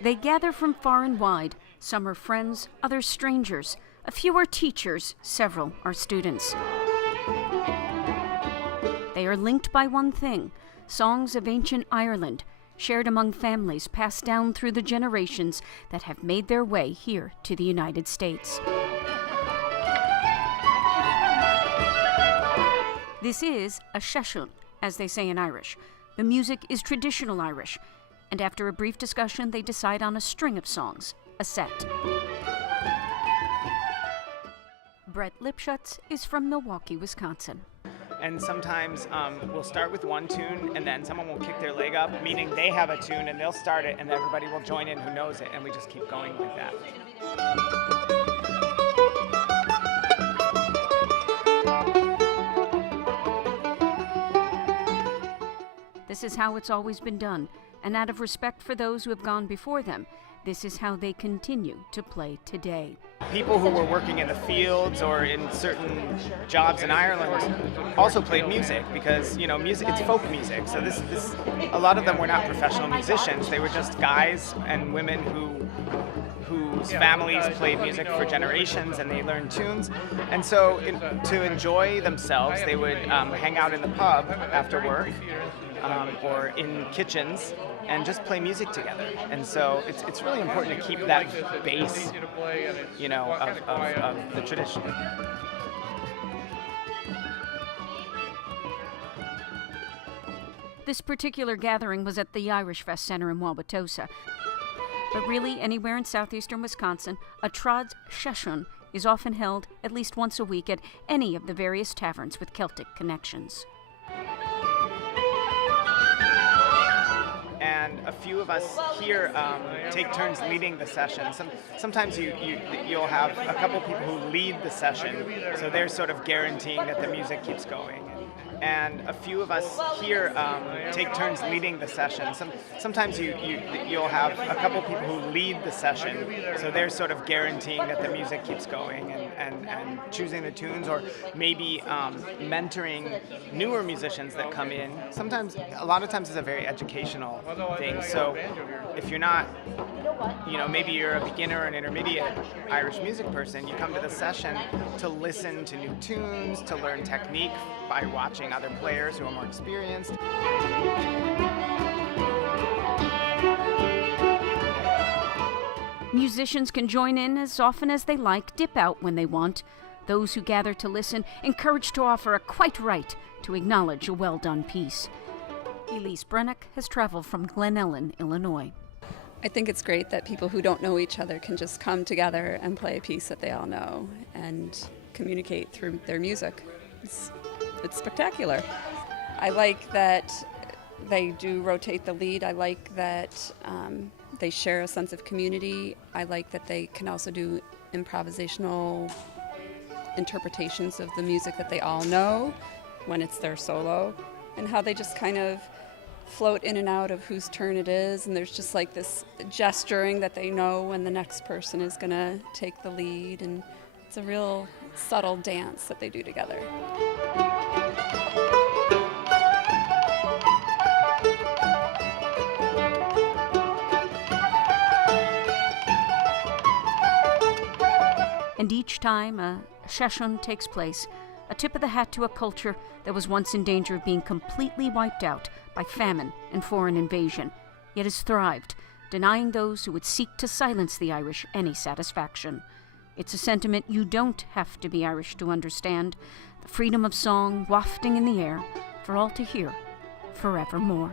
They gather from far and wide. Some are friends, others strangers. A few are teachers, several are students. They are linked by one thing: songs of ancient Ireland, shared among families passed down through the generations that have made their way here to the United States. This is a session, as they say in Irish. The music is traditional Irish, and after a brief discussion, they decide on a string of songs, a set. Brett Lipschutz is from Milwaukee, Wisconsin. And sometimes we'll start with one tune, and then someone will kick their leg up, meaning they have a tune, and they'll start it, and everybody will join in who knows it, and we just keep going like that. This is how it's always been done, and out of respect for those who have gone before them, this is how they continue to play today. People who were working in the fields or in certain jobs in Ireland also played music because, music, it's folk music. So a lot of them were not professional musicians. They were just guys and women whose families played music for generations, and they learned tunes. And so to enjoy themselves, they would hang out in the pub after work or in kitchens and just play music together. And so it's really important to keep that base, of the tradition. This particular gathering was at the Irish Fest Center in Wauwatosa. But really, anywhere in southeastern Wisconsin, a trad session is often held at least once a week at any of the various taverns with Celtic connections. And a few of us here take turns leading the session. Sometimes you'll have a couple people who lead the session, so they're sort of guaranteeing that the music keeps going. And a few of us here take turns leading the session. Sometimes you'll have a couple people who lead the session, so they're sort of guaranteeing that the music keeps going and choosing the tunes, or maybe mentoring newer musicians that come in. A lot of times it's a very educational thing. So if you're not, maybe you're a beginner or an intermediate Irish music person, you come to the session to listen to new tunes, to learn technique by watching other players who are more experienced. Musicians can join in as often as they like, dip out when they want. Those who gather to listen, encouraged to offer a quite right to acknowledge a well-done piece. Elise Brennick has traveled from Glen Ellen, Illinois. I think it's great that people who don't know each other can just come together and play a piece that they all know and communicate through their music. It's spectacular. I like that they do rotate the lead. I like that they share a sense of community. I like that they can also do improvisational interpretations of the music that they all know when it's their solo, and how they just kind of float in and out of whose turn it is, and there's just like this gesturing that they know when the next person is going to take the lead, and it's a real subtle dance that they do together. And each time a session takes place, a tip of the hat to a culture that was once in danger of being completely wiped out by famine and foreign invasion, yet has thrived, denying those who would seek to silence the Irish any satisfaction. It's a sentiment you don't have to be Irish to understand, the freedom of song wafting in the air for all to hear forevermore.